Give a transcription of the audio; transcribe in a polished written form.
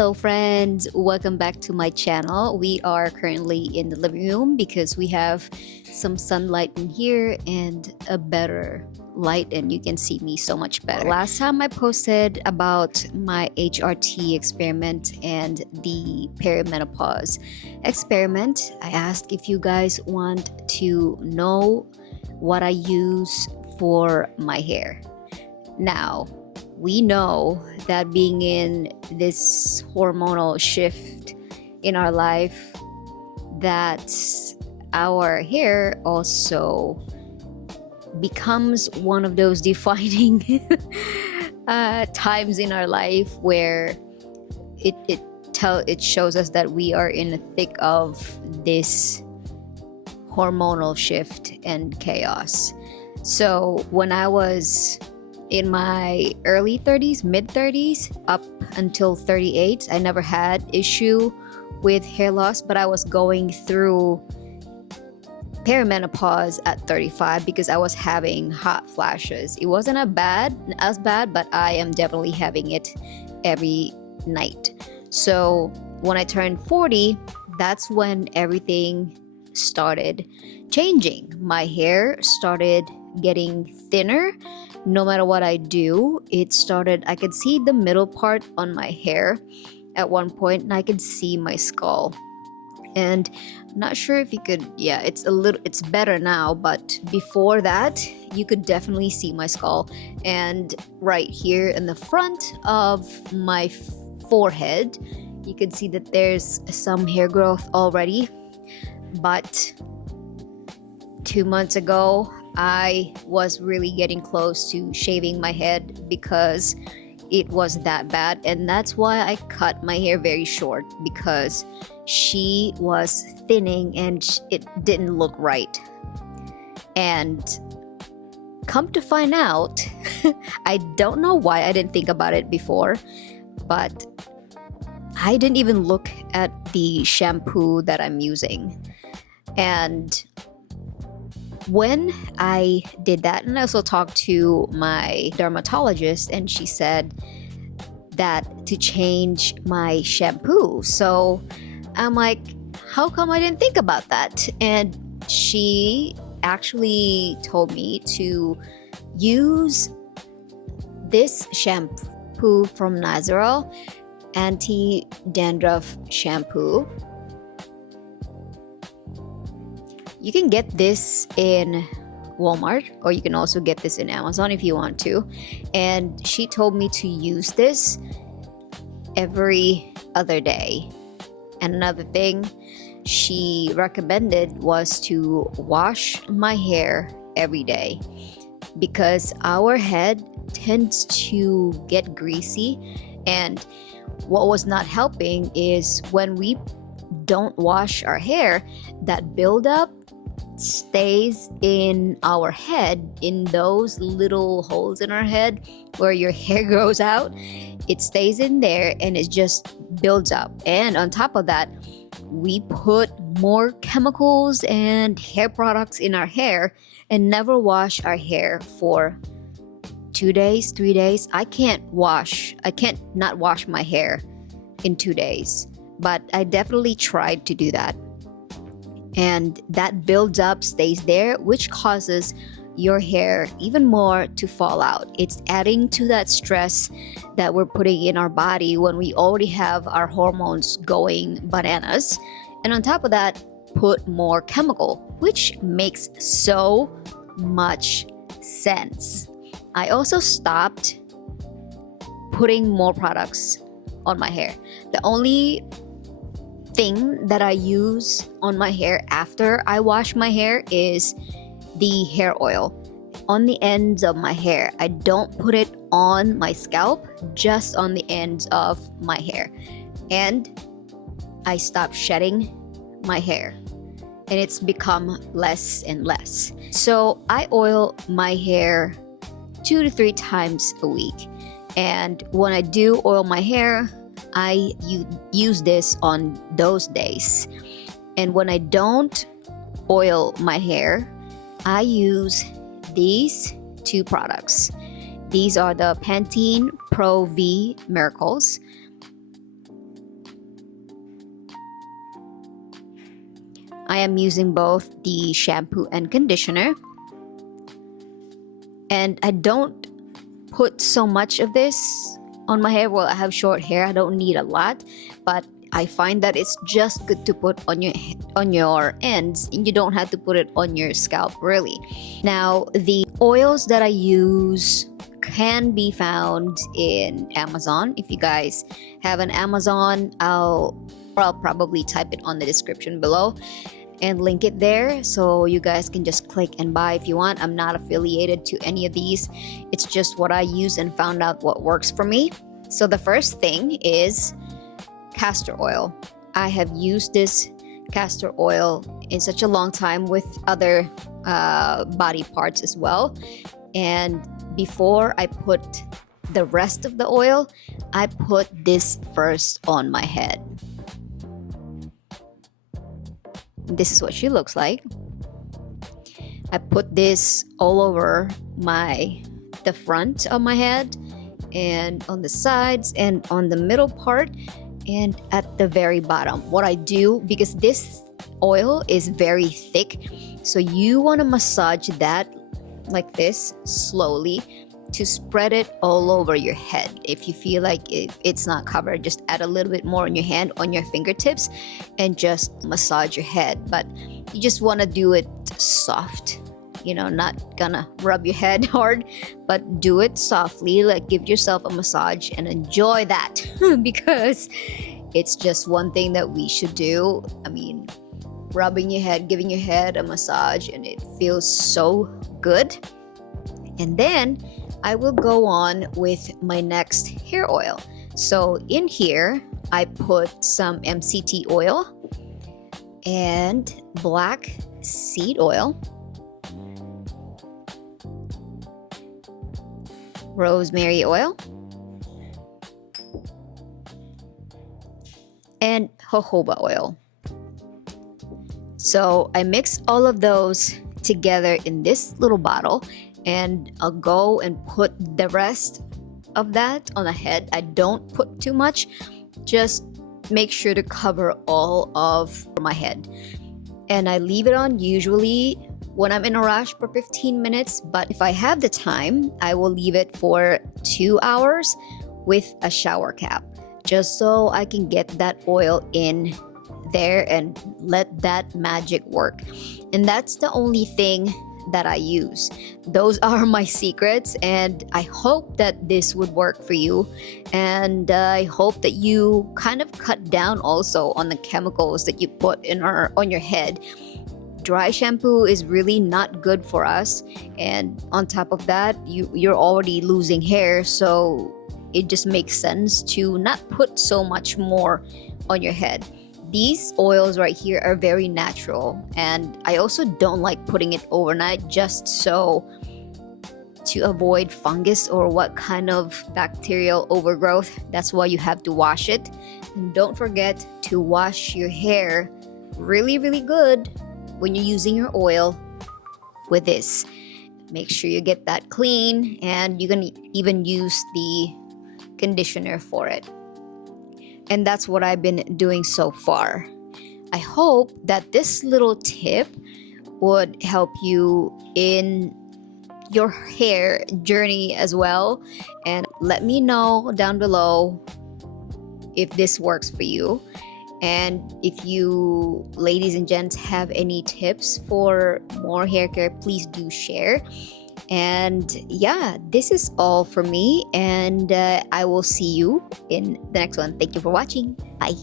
Hello friends, welcome back to my channel. We are currently in the living room because we have some sunlight in here and a better light, and you can see me so much better. Last time I posted about my HRT experiment and the perimenopause experiment, I asked if you guys want to know what I use for my hair. Now, we know that being in this hormonal shift in our life, that our hair also becomes one of those defining times in our life where it shows us that we are in the thick of this hormonal shift and chaos. So when I was in my early 30s, mid 30s, up until 38, I never had issue with hair loss, but I was going through perimenopause at 35 because I was having hot flashes. It wasn't as bad, but I am definitely having it every night. So when I turned 40, that's when everything started changing. My hair started getting thinner. No matter what I do, I could see the middle part on my hair at one point, and I could see my skull. And I'm not sure if you could, it's better now, but before that, you could definitely see my skull. And right here in the front of my forehead, you could see that there's some hair growth already. But 2 months ago, I was really getting close to shaving my head because it was that bad, and that's why I cut my hair very short, because she was thinning and it didn't look right. And come to find out, I don't know why I didn't think about it before, but I didn't even look at the shampoo that I'm using. And when I did that, and I also talked to my dermatologist, and she said that to change my shampoo. So I'm like, how come I didn't think about that? And she actually told me to use this shampoo from Nazarel, anti-dandruff shampoo. You can get this in Walmart, or you can also get this in Amazon if you want to. And she told me to use this every other day. And another thing she recommended was to wash my hair every day, because our head tends to get greasy. And what was not helping is when we don't wash our hair, that buildup stays in our head, in those little holes in our head where your hair grows out. It stays in there and it just builds up. And on top of that, we put more chemicals and hair products in our hair and never wash our hair for 2 days, 3 days. I can't not wash my hair in 2 days, but I definitely tried to do that. And that builds up, stays there, which causes your hair even more to fall out. It's adding to that stress that we're putting in our body when we already have our hormones going bananas. And on top of that, put more chemical, which makes so much sense. I also stopped putting more products on my hair. The only thing that I use on my hair after I wash my hair is the hair oil on the ends of my hair. I don't put it on my scalp, just on the ends of my hair. And I stopped shedding my hair, and it's become less and less. So I oil my hair 2 to 3 times a week. And when I do oil my hair, I use this on those days. And when I don't oil my hair, I use these 2 products. These are the Pantene Pro V Miracles. I am using both the shampoo and conditioner. And I don't put so much of this on my hair. Well, I have short hair, I don't need a lot, but I find that it's just good to put on your ends, and you don't have to put it on your scalp really. Now, the oils that I use can be found in Amazon. If you guys have an Amazon, I'll probably type it on the description below and link it there, so you guys can just click and buy if you want. I'm not affiliated to any of these. It's just what I use and found out what works for me. So the first thing is castor oil. I have used this castor oil in such a long time with other body parts as well. And before I put the rest of the oil, I put this first on my head. This is what she looks like. I put this all over the front of my head, and on the sides, and on the middle part, and at the very bottom. What I do, because this oil is very thick, so you want to massage that like this slowly to spread it all over your head. If you feel like it's not covered, just add a little bit more on your hand, on your fingertips, and just massage your head. But you just want to do it soft, not gonna rub your head hard, but do it softly, like give yourself a massage and enjoy that because it's just one thing that we should do. I mean, rubbing your head, giving your head a massage, and it feels so good. And then I will go on with my next hair oil. So in here, I put some MCT oil and black seed oil, rosemary oil, and jojoba oil. So I mix all of those together in this little bottle, and I'll go and put the rest of that on the head. I don't put too much, just make sure to cover all of my head. And I leave it on usually when I'm in a rush for 15 minutes, but if I have the time, I will leave it for 2 hours with a shower cap, just so I can get that oil in there and let that magic work. And that's the only thing that I use. Those are my secrets, and I hope that this would work for you. And I hope that you kind of cut down also on the chemicals that you put on your head. Dry shampoo is really not good for us, and on top of that, you're already losing hair, so it just makes sense to not put so much more on your head. These oils right here are very natural, and I also don't like putting it overnight, just so to avoid fungus or what kind of bacterial overgrowth. That's why you have to wash it. And don't forget to wash your hair really, really good when you're using your oil with this. Make sure you get that clean, and you can even use the conditioner for it. And that's what I've been doing so far. I hope that this little tip would help you in your hair journey as well. And let me know down below if this works for you. And if you, ladies and gents, have any tips for more hair care, please do share. And yeah, this is all for me, and I will see you in the next one. Thank you for watching. Bye.